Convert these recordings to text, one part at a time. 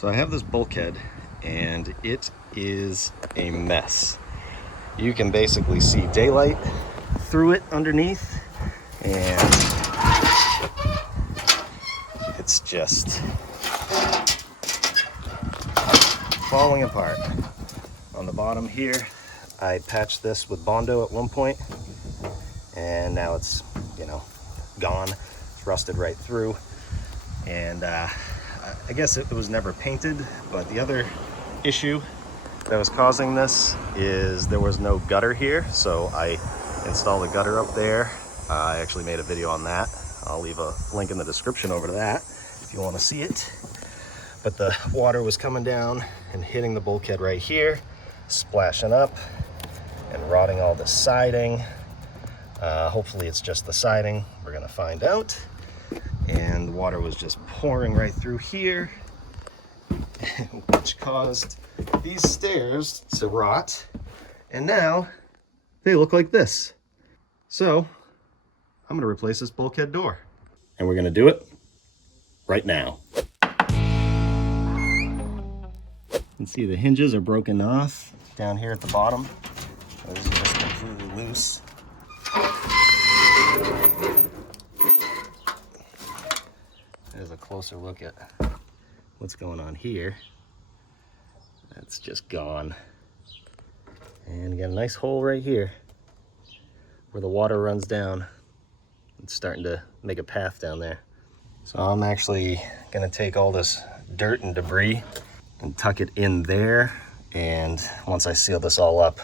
So I have this bulkhead and it is a mess. You can basically see daylight through it underneath, and it's just falling apart. On the bottom here, I patched this with Bondo at one point, and now it's, gone. It's rusted right through. And I guess it was never painted, but the other issue that was causing this is there was no gutter here, so I installed a gutter up there. I actually made a video on that. I'll leave a link in the description over to that if you want to see it. But the water was coming down and hitting the bulkhead right here, splashing up and rotting all the siding. Hopefully it's just the siding. We're gonna find out. And the water was just pouring right through here, which caused these stairs to rot, and now they look like this. So I'm gonna replace this bulkhead door, and we're gonna do it right now. You can see the hinges are broken off down here at the bottom. Those are just completely loose. There's a closer look at what's going on here. That's just gone. And you got a nice hole right here where the water runs down. It's starting to make a path down there. So I'm actually gonna take all this dirt and debris and tuck it in there. And once I seal this all up,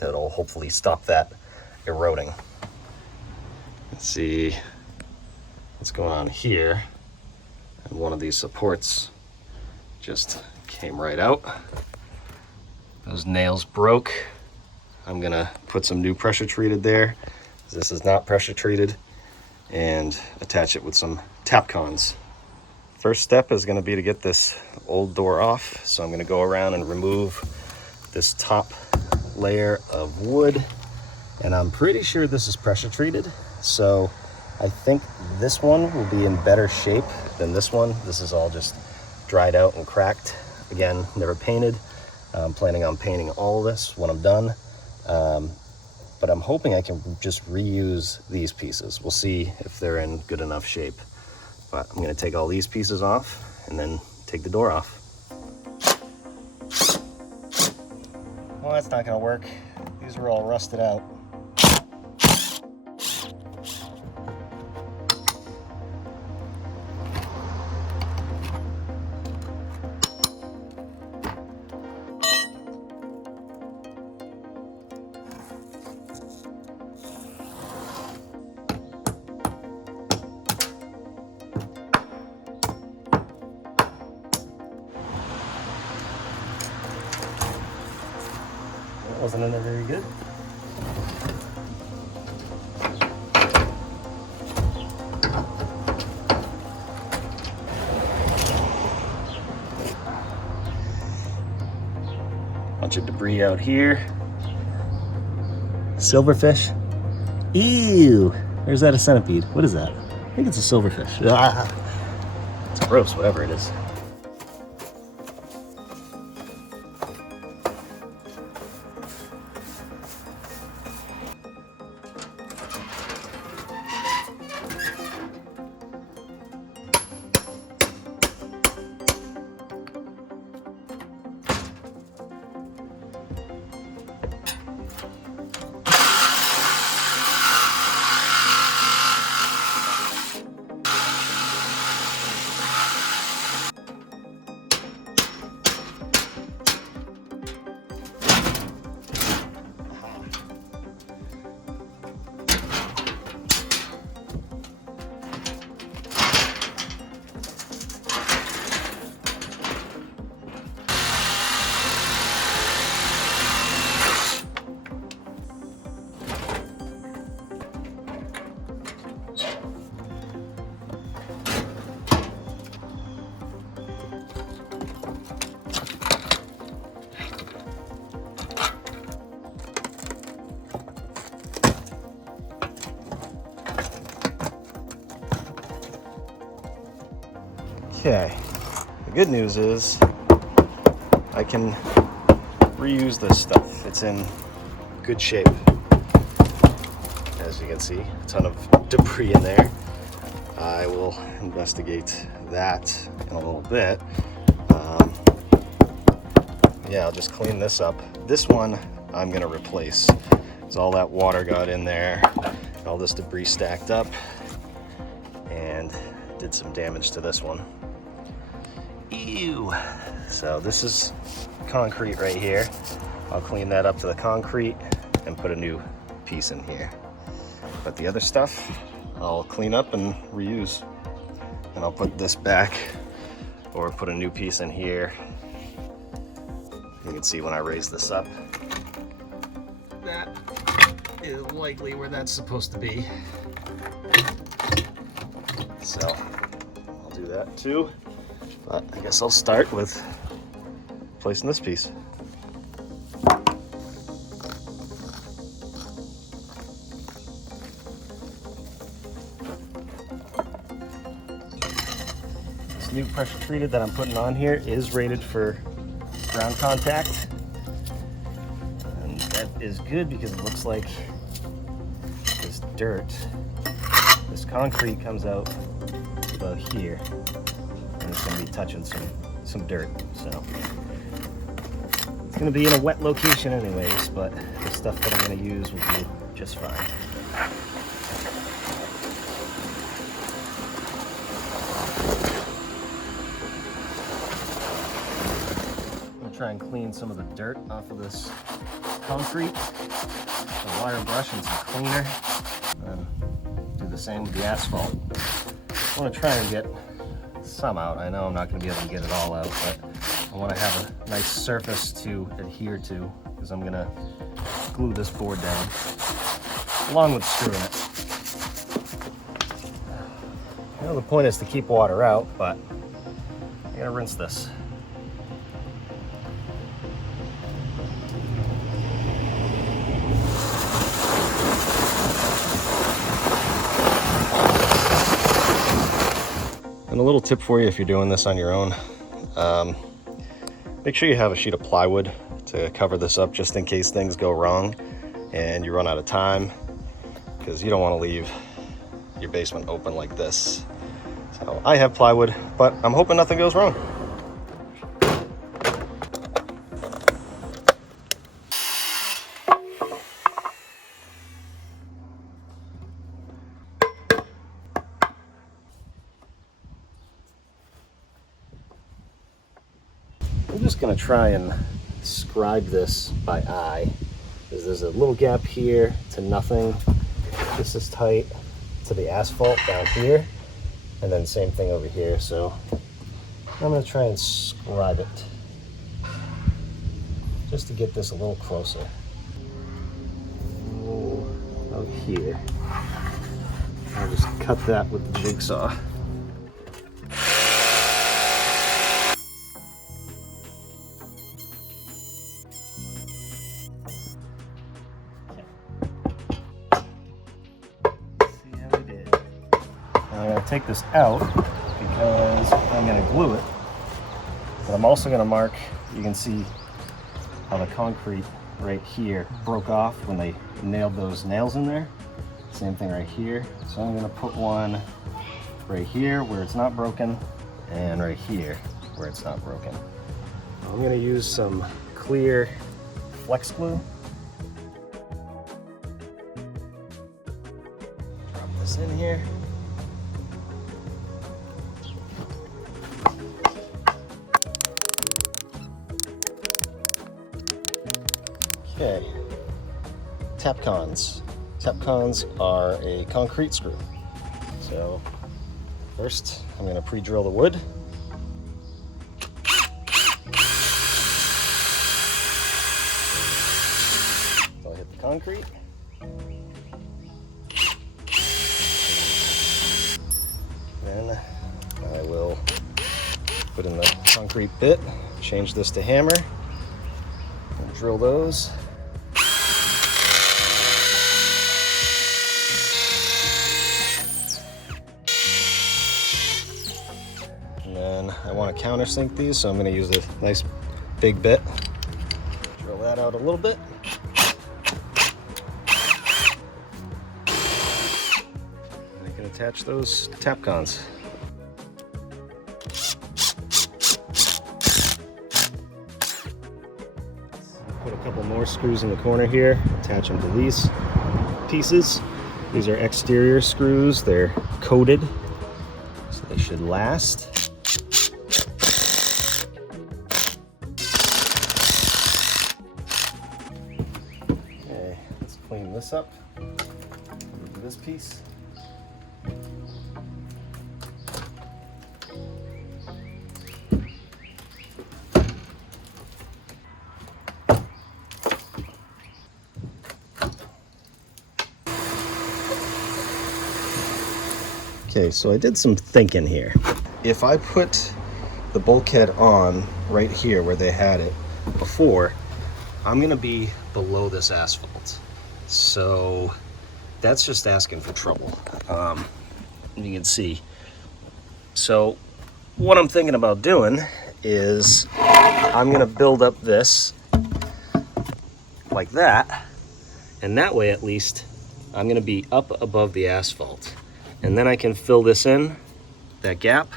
it'll hopefully stop that eroding. Let's see what's going on here. And one of these supports just came right out. Those nails broke. I'm gonna put some new pressure treated there. This is not pressure treated, and attach it with some Tapcons. First step is gonna be to get this old door off. So I'm gonna go around and remove this top layer of wood. And I'm pretty sure this is pressure treated. So I think this one will be in better shape than this one. This is all just dried out and cracked. Again, never painted. I'm planning on painting all of this when I'm done. But I'm hoping I can just reuse these pieces. We'll see if they're in good enough shape. But I'm gonna take all these pieces off and then take the door off. Well, that's not gonna work. These are all rusted out. Wasn't in there very good. Bunch of debris out here. Silverfish. Ew! There's that a centipede. What is that? I think it's a silverfish. Ah, it's gross, whatever it is. Okay, the good news is I can reuse this stuff. It's in good shape. As you can see, a ton of debris in there. I will investigate that in a little bit. Yeah, I'll just clean this up. This one I'm gonna replace, because all that water got in there, all this debris stacked up, and did some damage to this one. Ew. So this is concrete right here. I'll clean that up to the concrete and put a new piece in here. But the other stuff, I'll clean up and reuse. And I'll put this back or put a new piece in here. You can see when I raise this up, that is likely where that's supposed to be. So I'll do that too. But I guess I'll start with placing this piece. This new pressure treated that I'm putting on here is rated for ground contact, and that is good because it looks like this dirt, this concrete comes out about here, and it's going to be touching some dirt. So it's going to be in a wet location anyways, but the stuff that I'm going to use will do just fine. Try and clean some of the dirt off of this concrete, a wire brush and some cleaner, and do the same with the asphalt. I want to try and get some out. I know I'm not going to be able to get it all out, but I want to have a nice surface to adhere to, because I'm going to glue this board down along with screwing it. You know, the point is to keep water out, but I gotta rinse this. And a little tip for you if you're doing this on your own, make sure you have a sheet of plywood to cover this up just in case things go wrong and you run out of time, because you don't want to leave your basement open like this. So I have plywood, but I'm hoping nothing goes wrong. I'm just going to try and scribe this by eye. There's a little gap here to nothing, just as tight to the asphalt down here, and then same thing over here. So I'm going to try and scribe it just to get this a little closer. Out here. I'll just cut that with the jigsaw. I'm going to take this out because I'm going to glue it, but I'm also going to mark, you can see how the concrete right here broke off when they nailed those nails in there. Same thing right here. So I'm going to put one right here where it's not broken, and right here where it's not broken. I'm going to use some clear flex glue. Drop this in here. Okay, Tapcons. Tapcons are a concrete screw. So first I'm going to pre-drill the wood. So I'll hit the concrete. Then I will put in the concrete bit, change this to hammer, and drill those. And then I want to countersink these, so I'm going to use a nice big bit. Drill that out a little bit. And I can attach those tap cons. Put a couple more screws in the corner here, attach them to these pieces. These are exterior screws, they're coated, so they should last. Okay, let's clean this up. Move this piece. Okay, so I did some thinking here. If I put the bulkhead on right here where they had it before, I'm gonna be below this asphalt. So that's just asking for trouble. You can see. So what I'm thinking about doing is I'm gonna build up this like that, and that way at least I'm gonna be up above the asphalt. And then I can fill this in, that gap,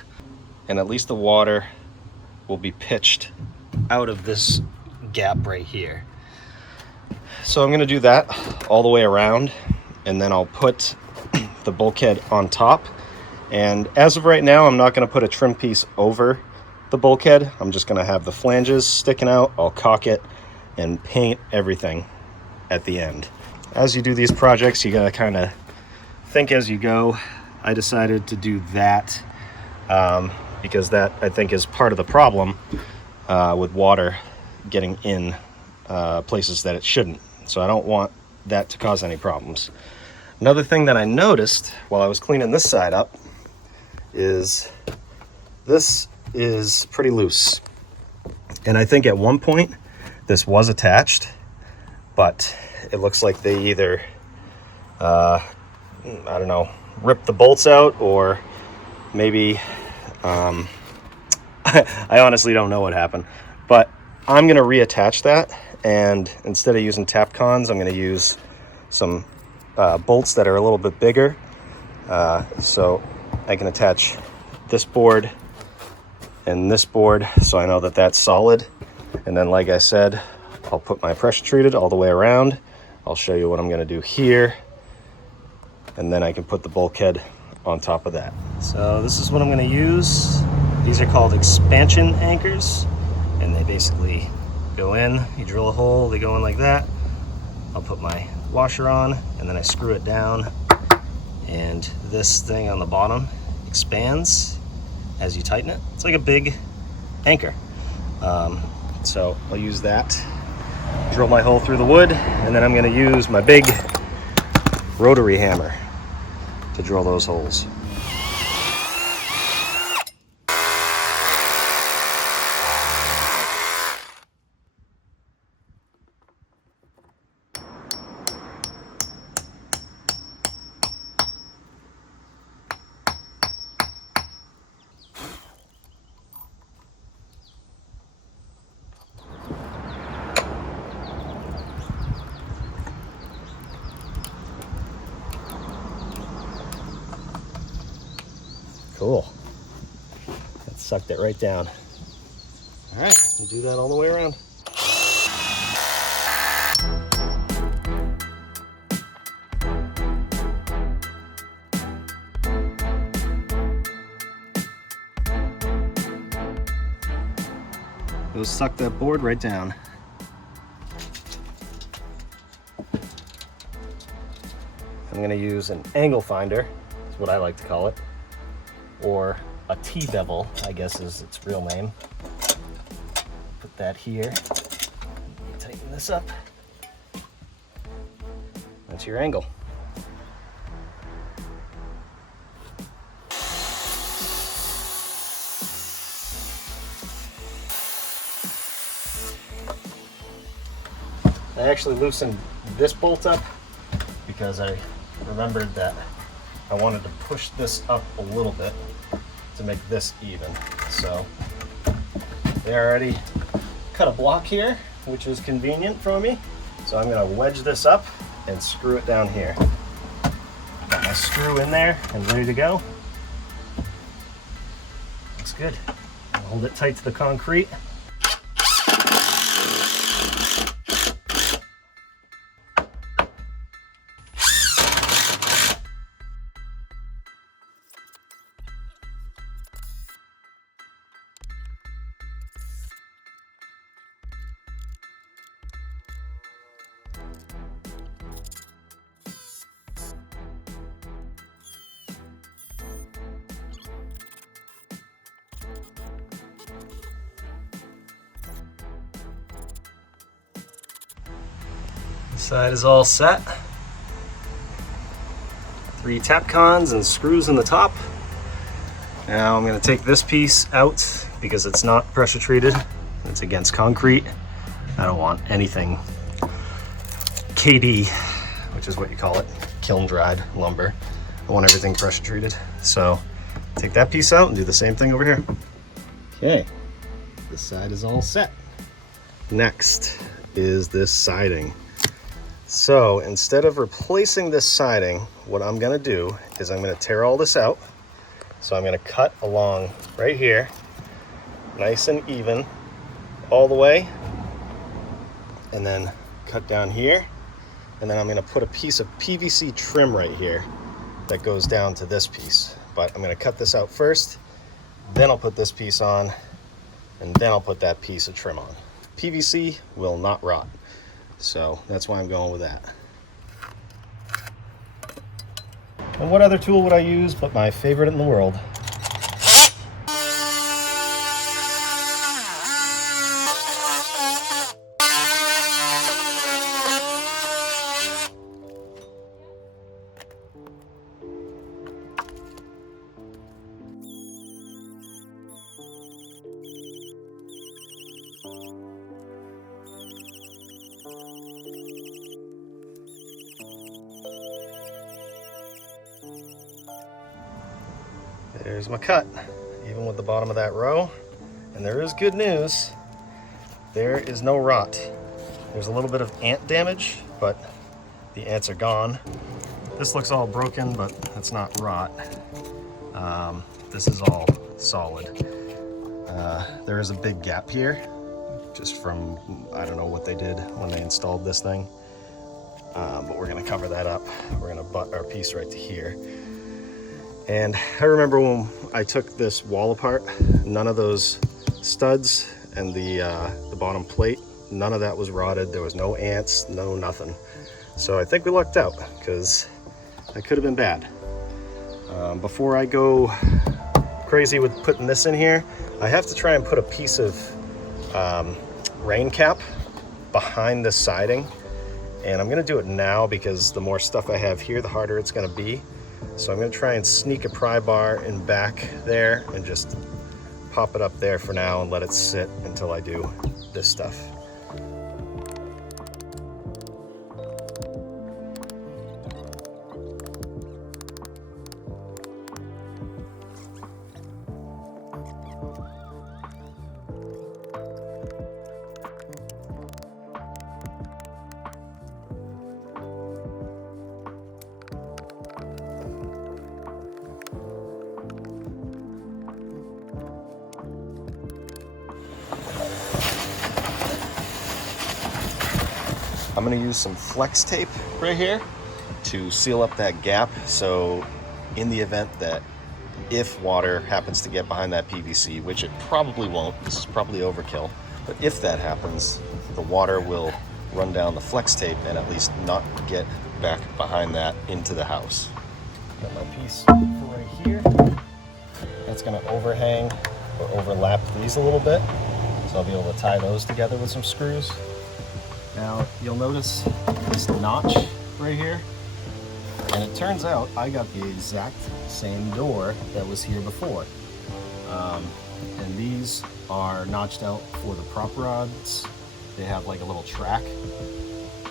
and at least the water will be pitched out of this gap right here. So I'm gonna do that all the way around, and then I'll put the bulkhead on top. And as of right now, I'm not gonna put a trim piece over the bulkhead. I'm just gonna have the flanges sticking out. I'll caulk it and paint everything at the end. As you do these projects, you gotta kind of think as you go. I decided to do that because that, I think, is part of the problem with water getting in places that it shouldn't. So I don't want that to cause any problems. Another thing that I noticed while I was cleaning this side up is this is pretty loose. And I think at one point this was attached, but it looks like they either, I don't know, ripped the bolts out, or maybe, I honestly don't know what happened. But I'm gonna reattach that, and instead of using tap cons, I'm gonna use some bolts that are a little bit bigger. So I can attach this board and this board, so I know that that's solid. And then, like I said, I'll put my pressure treated all the way around. I'll show you what I'm gonna do here, and then I can put the bulkhead on top of that. So this is what I'm gonna use. These are called expansion anchors, and they basically go in, you drill a hole, they go in like that. I'll put my washer on, and then I screw it down, and this thing on the bottom expands as you tighten it. It's like a big anchor. So I'll use that, drill my hole through the wood, and then I'm gonna use my big rotary hammer to drill those holes. Cool. That sucked it right down. All right, we'll do that all the way around. It'll suck that board right down. I'm gonna use an angle finder, is what I like to call it, or a T-bevel, I guess is its real name. Put that here, tighten this up. That's your angle. I actually loosened this bolt up because I remembered that I wanted to push this up a little bit to make this even. So they already cut a block here, which is convenient for me. So I'm gonna wedge this up and screw it down here. Got my screw in there and ready to go. Looks good. I'll hold it tight to the concrete. Side is all set. 3 Tapcons and screws in the top. Now I'm going to take this piece out because it's not pressure treated. It's against concrete. I don't want anything KD, which is what you call it, kiln dried lumber. I want everything pressure treated. So take that piece out and do the same thing over here. Okay, this side is all set. Next is this siding. So instead of replacing this siding, what I'm gonna do is I'm gonna tear all this out. So I'm gonna cut along right here, nice and even, all the way, and then cut down here. And then I'm gonna put a piece of PVC trim right here that goes down to this piece. But I'm gonna cut this out first, then I'll put this piece on, and then I'll put that piece of trim on. PVC will not rot. So that's why I'm going with that. And what other tool would I use but my favorite in the world? There's my cut, even with the bottom of that row. And there is good news. There is no rot. There's a little bit of ant damage, but the ants are gone. This looks all broken, but it's not rot. This is all solid. There is a big gap here, just from, I don't know what they did when they installed this thing. But we're gonna cover that up. We're gonna butt our piece right to here. And I remember when I took this wall apart, none of those studs and the bottom plate, none of that was rotted. There was no ants, no nothing. So I think we lucked out, because that could have been bad. Before I go crazy with putting this in here, I have to try and put a piece of rain cap behind the siding. And I'm gonna do it now because the more stuff I have here, the harder it's gonna be. So I'm gonna try and sneak a pry bar in back there and just pop it up there for now and let it sit until I do this stuff. I'm gonna use some flex tape right here to seal up that gap. So in the event that if water happens to get behind that PVC, which it probably won't, this is probably overkill, but if that happens, the water will run down the flex tape and at least not get back behind that into the house. Got my piece right here. That's gonna overhang or overlap these a little bit. So I'll be able to tie those together with some screws. Now you'll notice this notch right here, and it turns out I got the exact same door that was here before. And these are notched out for the prop rods. They have like a little track.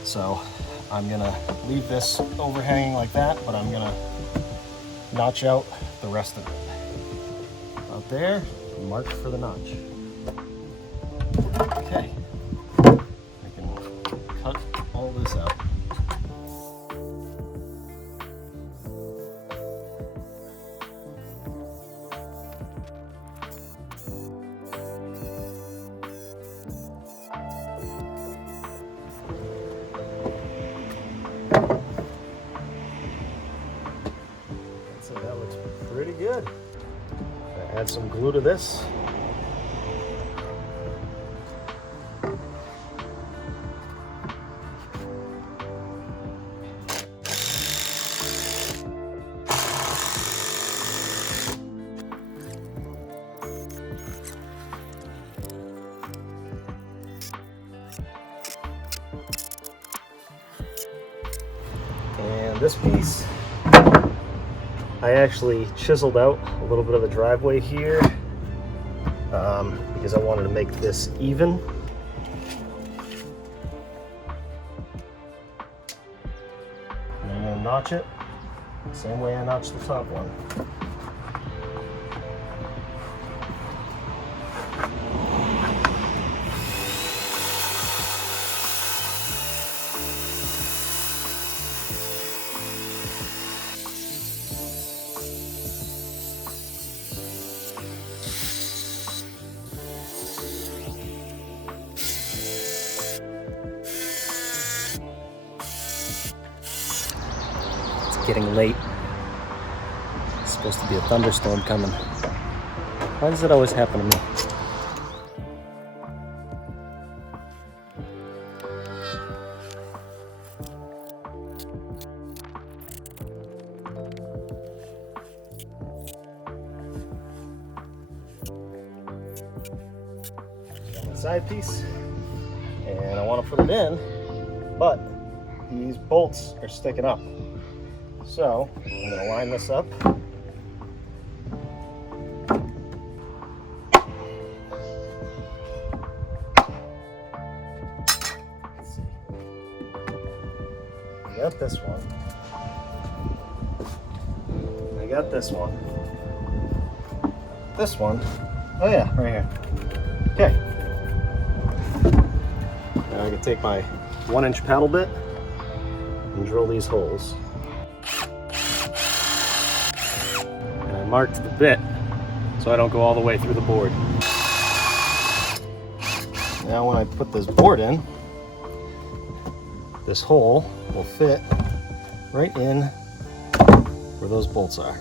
So I'm gonna leave this overhanging like that, but I'm gonna notch out the rest of it. Out there, mark for the notch. Okay. Add some glue to this. And this piece, I actually chiseled out a little bit of the driveway here because I wanted to make this even. And I'm going to notch it same way I notched the top one. Getting late. It's supposed to be a thunderstorm coming. Why does it always happen to me? Got my side piece, and I want to put it in, but these bolts are sticking up. So I'm going to line this up. Let's see. I got this one. I got this one. This one. Oh yeah, right here. Okay. Now I can take my 1-inch paddle bit and drill these holes. Marked the bit so I don't go all the way through the board. Now when I put this board in, this hole will fit right in where those bolts are.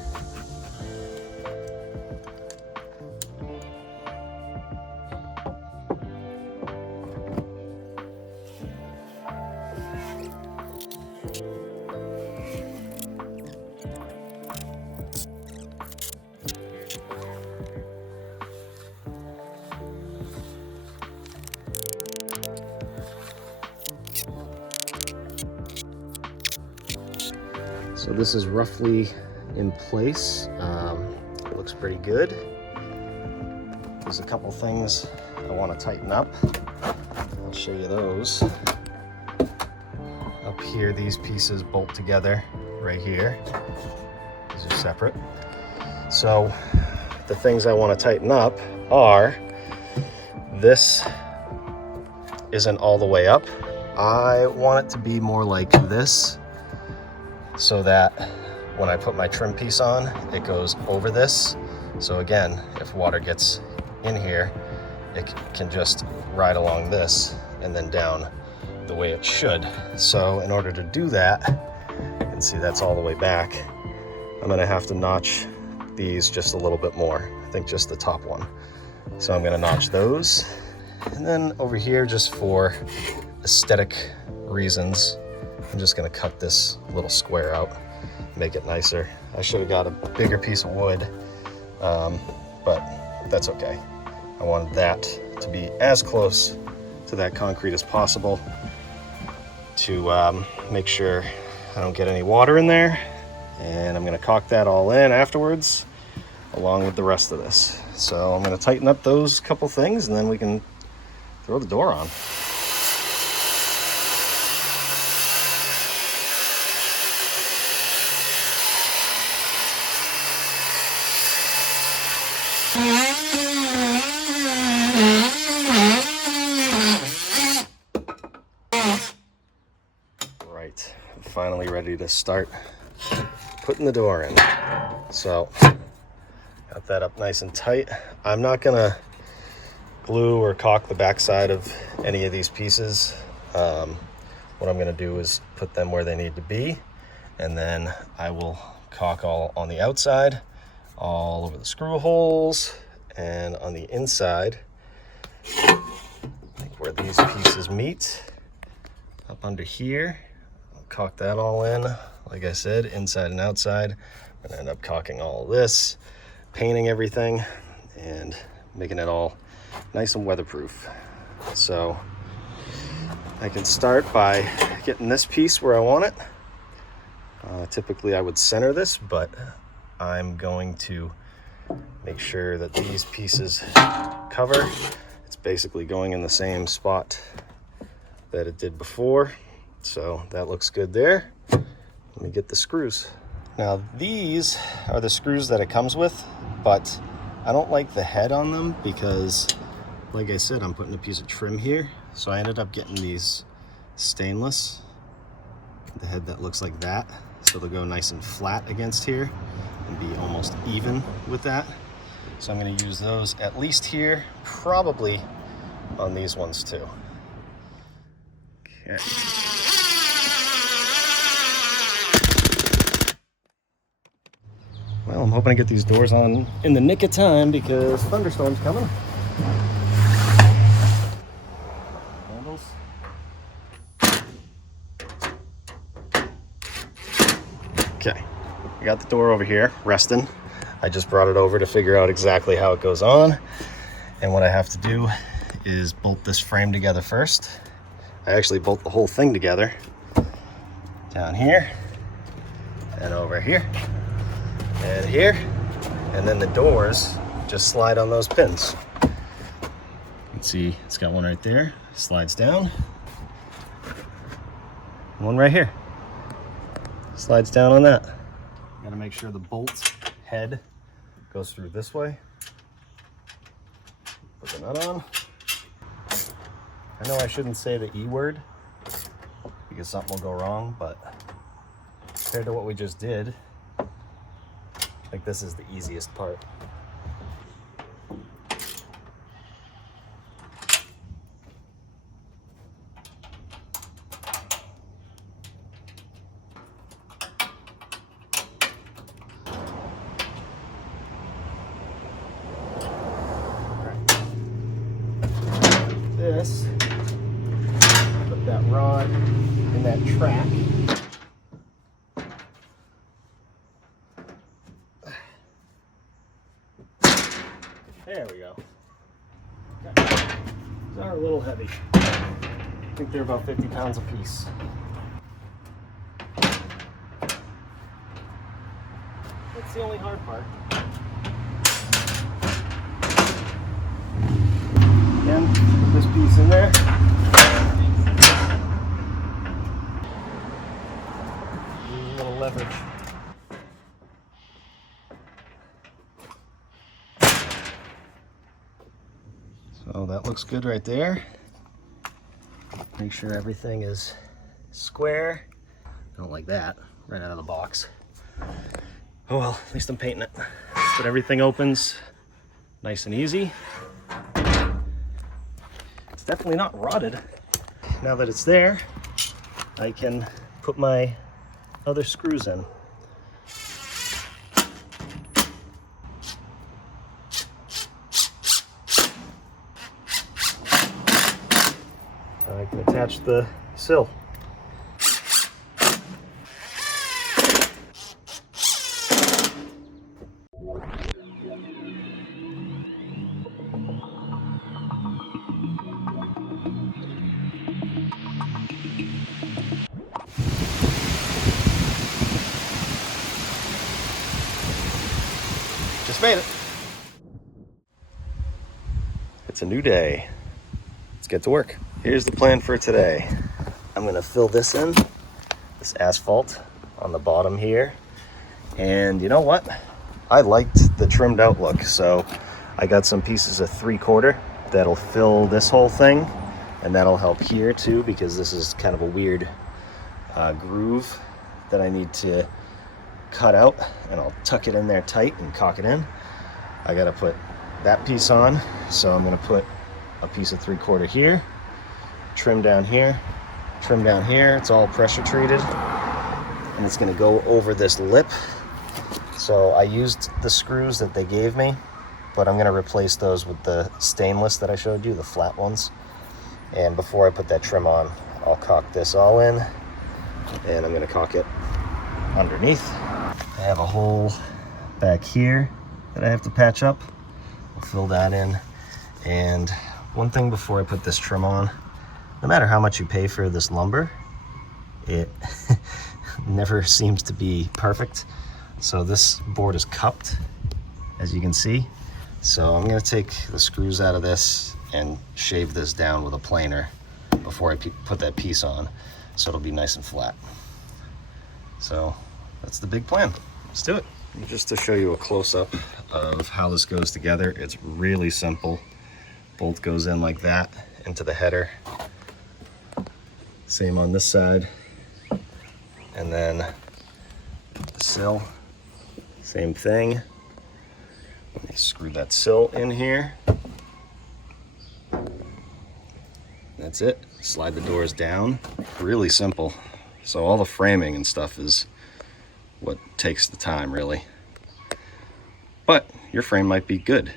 So this is roughly in place. It looks pretty good. There's a couple things I want to tighten up. I'll show you those. Up here, these pieces bolt together right here. These are separate. So the things I want to tighten up are, this isn't all the way up. I want it to be more like this, so that when I put my trim piece on, it goes over this. So again, if water gets in here, it can just ride along this and then down the way it should. So in order to do that, and see that's all the way back, I'm gonna have to notch these just a little bit more. I think just the top one. So I'm gonna notch those. And then over here, just for aesthetic reasons, I'm just gonna cut this little square out, make it nicer. I should have got a bigger piece of wood, but that's okay. I wanted that to be as close to that concrete as possible to make sure I don't get any water in there. And I'm gonna caulk that all in afterwards, along with the rest of this. So I'm gonna tighten up those couple things, and then we can throw the door on. Right, I'm finally ready to start putting the door in. So, got that up nice and tight. I'm not gonna glue or caulk the backside of any of these pieces. What I'm gonna do is put them where they need to be, and then I will caulk all on the outside all over the screw holes and on the inside, like where these pieces meet, up under here. I'll caulk that all in. Like I said, inside and outside. I'm gonna end up caulking all of this, painting everything, and making it all nice and weatherproof. So I can start by getting this piece where I want it. Typically I would center this, but I'm going to make sure that these pieces cover. It's basically going in the same spot that it did before. So that looks good there. Let me get the screws. Now these are the screws that it comes with, but I don't like the head on them because, like I said, I'm putting a piece of trim here. So I ended up getting these stainless, the head that looks like that. So they'll go nice and flat against here and be almost even with that. So I'm going to use those at least here, probably on these ones too. Okay. Well, I'm hoping to get these doors on in the nick of time because thunderstorm's coming. Handles. Okay, I got the door over here resting. I just brought it over to figure out exactly how it goes on. And what I have to do is bolt this frame together first. I actually bolt the whole thing together down here and over here and here. And then the doors just slide on those pins. You can see it's got one right there, slides down. One right here, slides down on that. Gotta make sure the bolt head goes through this way. Put the nut on. I know I shouldn't say the E word because something will go wrong, but compared to what we just did, like this is the easiest part. This, put that rod in that track. There we go. Okay. These are a little heavy. I think they're about 50 pounds a piece. That's the only hard part. Again, put this piece in there. Use a little leverage. So that looks good right there. Make sure everything is square. I don't like that right out of the box. Oh well, at least I'm painting it. But everything opens nice and easy. It's definitely not rotted. Now that it's there, I can put my other screws in. I can attach the sill. Just made it. It's a new day. Let's get to work. Here's the plan for today. I'm gonna fill this in, this asphalt on the bottom here. And you know what? I liked the trimmed out look, so I got some pieces of 3/4 that'll fill this whole thing, and that'll help here too, because this is kind of a weird groove that I need to cut out, and I'll tuck it in there tight and caulk it in. I gotta put that piece on, so I'm gonna put a piece of 3/4 here, trim down here, trim down here. It's all pressure treated, and it's gonna go over this lip So I used the screws that they gave me, but I'm gonna replace those with the stainless that I showed you, the flat ones. And before I put that trim on, I'll caulk this all in, and I'm gonna caulk it underneath. I have a hole back here that I have to patch up. I'll fill that in. And one thing before I put this trim on, no matter how much you pay for this lumber, it never seems to be perfect. So this board is cupped, as you can see. So I'm gonna take the screws out of this and shave this down with a planer before I put that piece on, so it'll be nice and flat. So that's the big plan. Let's do it. And just to show you a close-up of how this goes together, it's really simple. Bolt goes in like that into the header. Same on this side. And then the sill, same thing. Screw that sill in here. That's it. Slide the doors down. Really simple. So all the framing and stuff is what takes the time, really. But your frame might be good.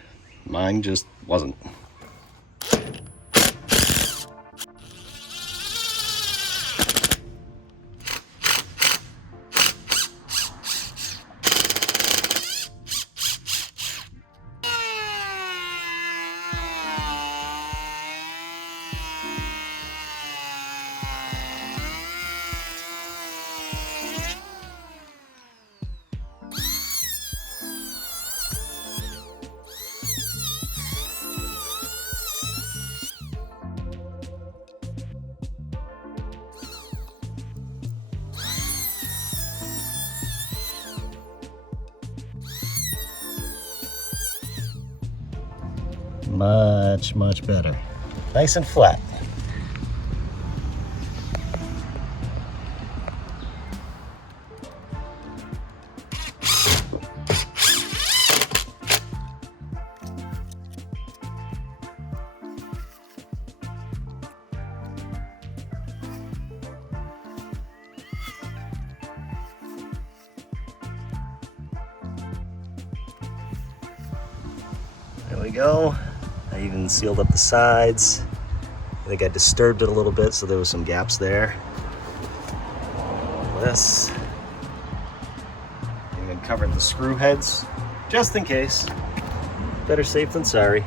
Mine just wasn't. Much better. Nice and flat. There we go. I even sealed up the sides. I think I disturbed it a little bit, so there was some gaps there. This. And then covered the screw heads, just in case. Better safe than sorry.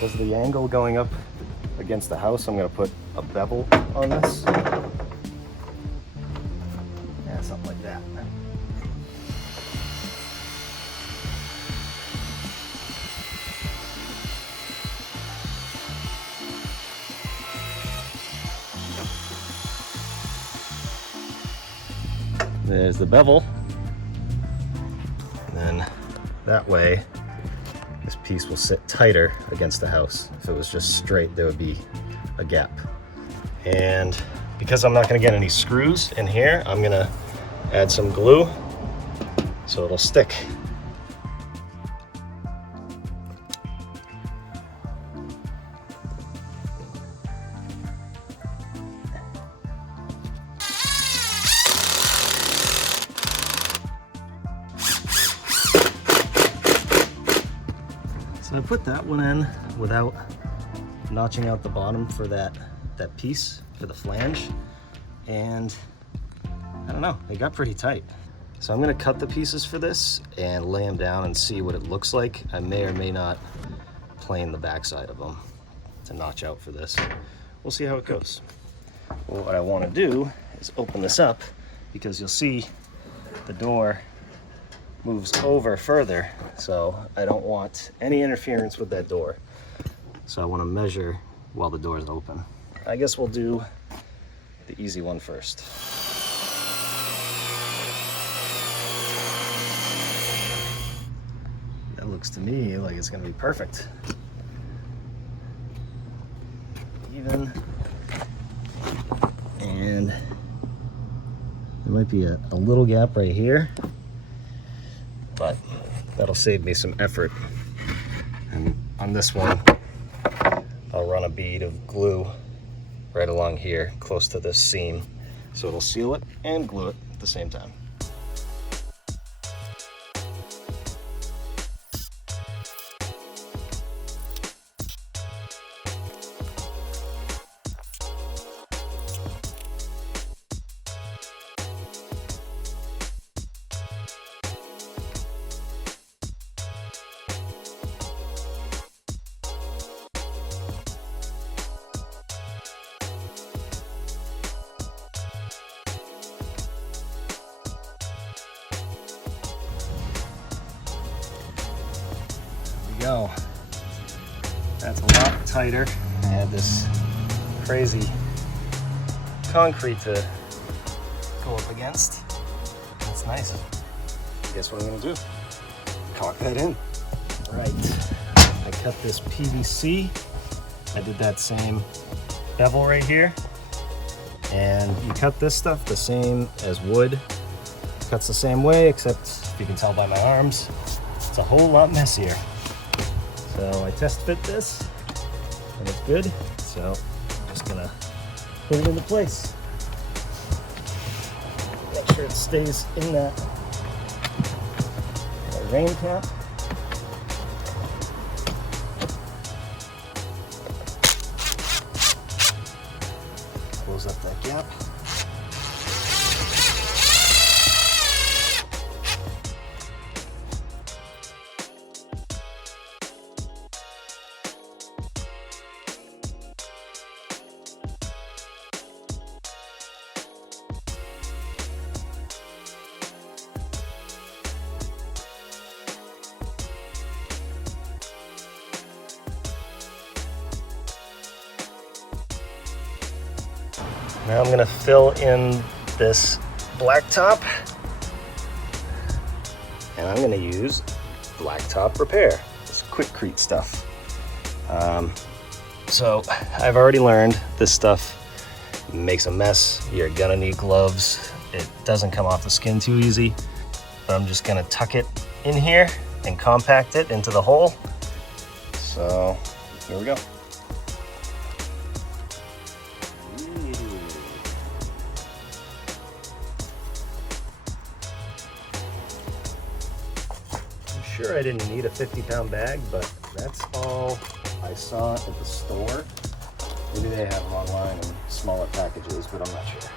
Because of the angle going up against the house, I'm going to put a bevel on this. Yeah, something like that. There's the bevel. And then that way, this piece will sit tighter against the house. If it was just straight, there would be a gap. And because I'm not gonna get any screws in here, I'm gonna add some glue so it'll stick. So I put that one in without notching out the bottom for that piece for the flange, and I don't know, it got pretty tight. So I'm gonna cut the pieces for this and lay them down and see what it looks like. I may or may not plane the backside of them to notch out for this. We'll see how it goes. Well, what I wanna do is open this up, because you'll see the door moves over further, so I don't want any interference with that door. So I want to measure while the door is open. I guess we'll do the easy one first. That looks to me like it's going to be perfect. Even and There might be a little gap right here, but that'll save me some effort. And on this one, I'll run a bead of glue right along here, close to this seam, so it'll seal it and glue it at the same time. Go. That's a lot tighter. I had this crazy concrete to go up against. That's nice. Guess what I'm gonna do? Caulk that in. Right. I cut this PVC. I did that same bevel right here. And you cut this stuff the same as wood. Cuts the same way, except if you can tell by my arms, it's a whole lot messier. So I test fit this, and it's good. So I'm just gonna put it into place. Make sure it stays in that rain cap. Close up that gap. Now I'm going to fill in this blacktop, and I'm going to use blacktop repair, this quickcrete stuff. So I've already learned this stuff makes a mess. You're going to need gloves. It doesn't come off the skin too easy, but I'm just going to tuck it in here and compact it into the hole. So here we go. Sure, I didn't need a 50-pound bag, but that's all I saw at the store. Maybe they have them online in smaller packages, but I'm not sure.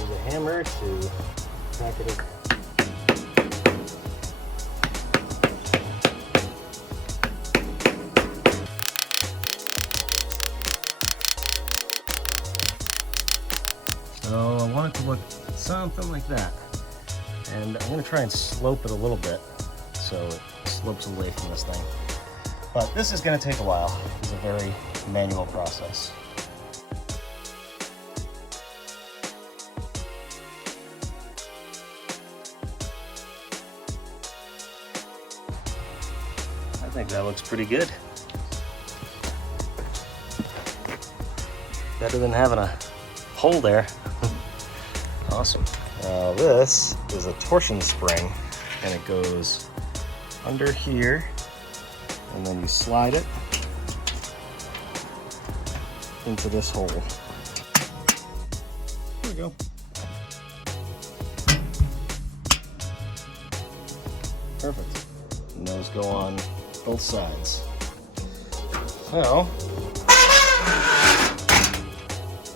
Use a hammer to pack it in. So I want it to look something like that. And I'm going to try and slope it a little bit so it slopes away from this thing. But this is going to take a while. It's a very manual process. I think that looks pretty good. Better than having a hole there. Awesome. Now this is a torsion spring, and it goes under here, and then you slide it into this hole. There we go. Perfect. And those go on both sides. Now,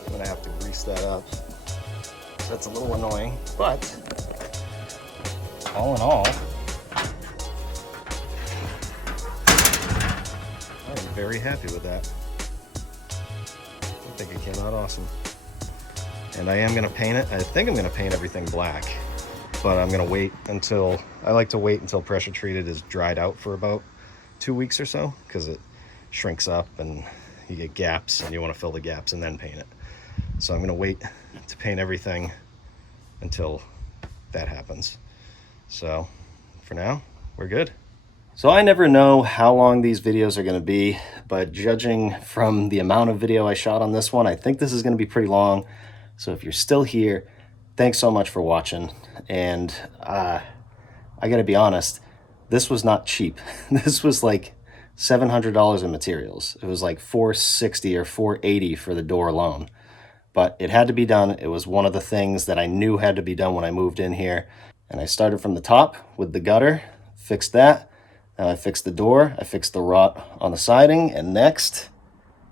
I'm gonna have to grease that up. That's a little annoying, but all in all, I'm very happy with that. I think it came out awesome. And I am going to paint it. I think I'm going to paint everything black, but I'm going to wait until, I like to wait until pressure treated is dried out for about 2 weeks or so, because it shrinks up and you get gaps and you want to fill the gaps and then paint it. So I'm going to wait to paint everything until that happens. So for now, we're good. So I never know how long these videos are going to be, but judging from the amount of video I shot on this one, I think this is going to be pretty long. So if you're still here, thanks so much for watching. And I got to be honest, this was not cheap. This was like $700 in materials. It was like $460 or $480 for the door alone. But it had to be done. It was one of the things that I knew had to be done when I moved in here. And I started from the top with the gutter, fixed that. Now I fixed the door, I fixed the rot on the siding, and next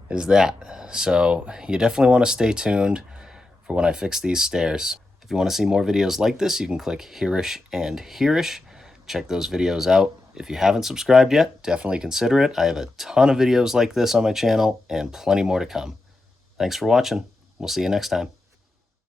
is that. So you definitely want to stay tuned for when I fix these stairs. If you want to see more videos like this, you can click hereish and hereish. Check those videos out. If you haven't subscribed yet, definitely consider it. I have a ton of videos like this on my channel and plenty more to come. Thanks for watching. We'll see you next time.